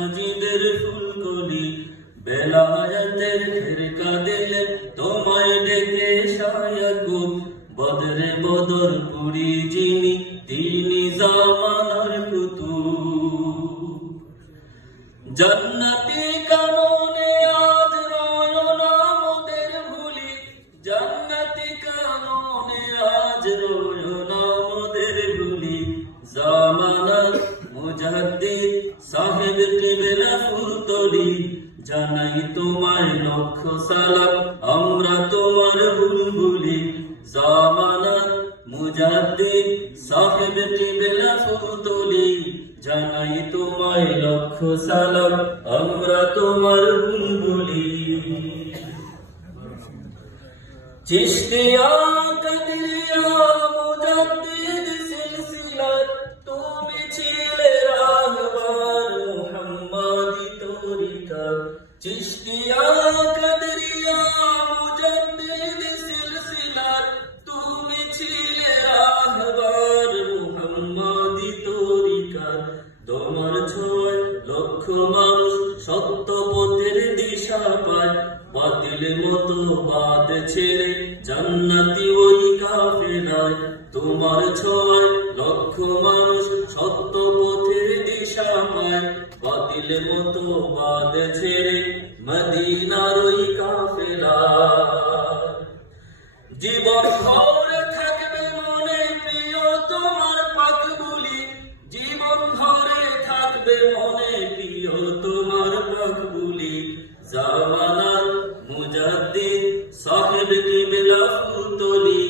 মাজিদের ফুলকলি বেলায়েতের ফেরকা দিলে তোমায় ডেকে শায়াকুব বদরে বদর পুরি যিনি তিনি জামানার কুতুব জান্নাতি কাননে আজ রয়না মোদের ভুলি জান্নাতি কাননে আজ রয়না মোদের ভুলি জামানার মুজাদ্দিদ সাহেব কিবলা ফুলতলি জানাই তোমায় লক্ষ সালাম আমরা তোমার বুলবুলি জামানার মুজাদ্দিদ সাহেব কিবলা ফুলতলি জানাই তোমায় লক্ষ সালাম আমরা তোমার বুলবুলি চিশতিয়া কাদরিয়া মুজাদ্দিদ সিলসিলাত তুমি ছিলে রাহবার মুহাম্মাদি তরিকাত চিশতিয়া কাদরিয়া মুজাদ্দিদ সিলসিলাত তুমি ছিলে রাহবার মুহাম্মাদি তরিকাত তোমার ছোঁয়ায় লক্ষ মানুষ সত্য পথের দিশা পায় বাতিল মতো বাদ ছেড়ে জান্নাতি ওই কাফেলায় তোমার ছোঁয়ায় লক্ষ মানুষ সত্য পথের দিশা পায় বাতিল মতো বাদ ছেড়ে মদিনার ওই কাফেলায় জীবন ভরে থাকবে মনে প্রিয় তোমার পাক বলি জীবন ভরে থাকবে মনে প্রিয় তোমার পাক বলি জামানার মুজাদ্দিদ সাহেব কিবলা ফুলতলি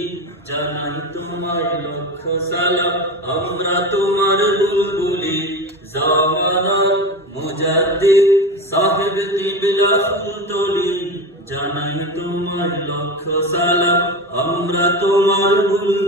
জানাই তোমায় লক্ষ সালাম আমরা তোমার বুলবুলি জামানার মুজাদ্দিদ সাহেব কিবলা ফুলতলি জানাই তোমায় লক্ষ সালাম আমরা তোমার বুলবুলি।